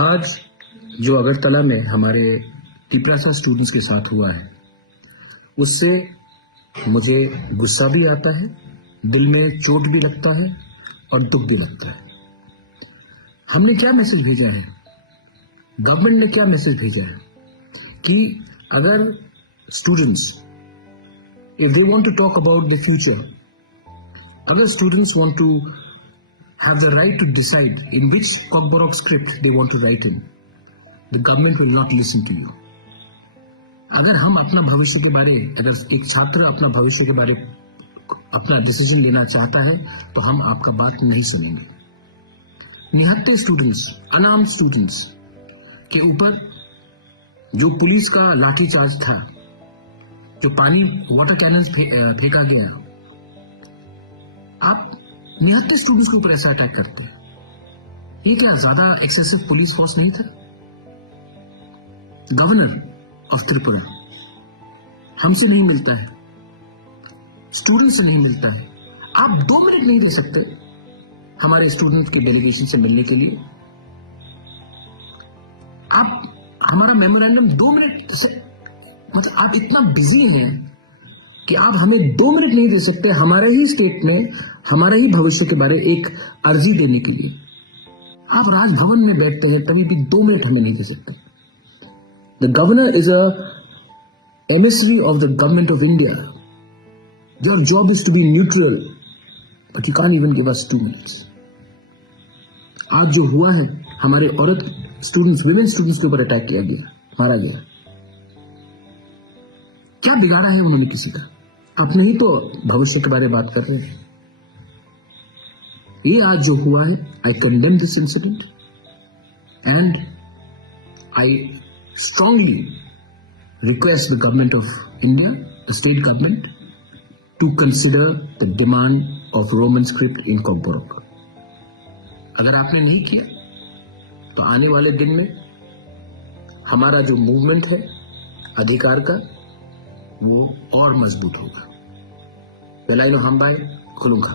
आज जो अगरतला में हमारे टिपरासा स्टूडेंट्स के साथ हुआ है, उससे मुझे गुस्सा भी आता है, दिल में चोट भी लगता है और दुख भी लगता है। हमने क्या मैसेज भेजा है, गवर्नमेंट ने क्या मैसेज भेजा है कि अगर students if they want to talk about the future, अगर students want to have the right to decide in which Cockburrock script they want to write in, the government will not listen to you. अगर हम अपना भविष्य के बारे, अगर एक छात्र अपना भविष्य के बारे अपना डिसीजन लेना चाहता है तो हम आपका बात नहीं सुनेंगे। निहत्ते स्टूडेंट्स, अनार्म्ड स्टूडेंट्स के ऊपर जो पुलिस का लाठीचार्ज था, जो पानी वाटर कैनन फेंका गया, आप निहत्ते स्टूडेंट्स के ऊपर ऐसा अटैक करते हैं। ये क्या ज्यादा एक्सेसिव पुलिस फोर्स नहीं था? गवर्नर ऑफ त्रिपुरा हमसे नहीं मिलता है, स्टूडेंट से नहीं मिलता है। आप 2 मिनट नहीं दे सकते हमारे स्टूडेंट के डेलीगेशन से मिलने के लिए? आप हमारा मेमोरेंडम 2 मिनट से, मतलब आप इतना बिजी हैं कि आप हमें 2 मिनट नहीं दे सकते हमारे ही स्टेट में हमारे ही भविष्य के बारे एक अर्जी देने के लिए। आप राजभवन में बैठते हैं तभी भी 2 मिनट हमें नहीं दे सकते। The governor is a emissary of the government of India. Your job is to be neutral, but you can't even give us 2 minutes. आज जो हुआ है, हमारे औरत स्टूडेंट्स, विमेन स्टूडेंट्स के ऊपर अटैक किया गया, मारा गया। क्या बिगाड़ा है उन्होंने किसी का? अपने ही तो भविष्य के बारे में बात कर रहे हैं। ये आज जो हुआ है, I condemn this incident and I strongly request the government of India, the state government, to consider the demand of Roman script in Kokborok. अगर आपने नहीं किया तो आने वाले दिन में हमारा जो मूवमेंट है अधिकार का, वो और मजबूत होगा। वेलाइनो हमबाई खुलूंगा।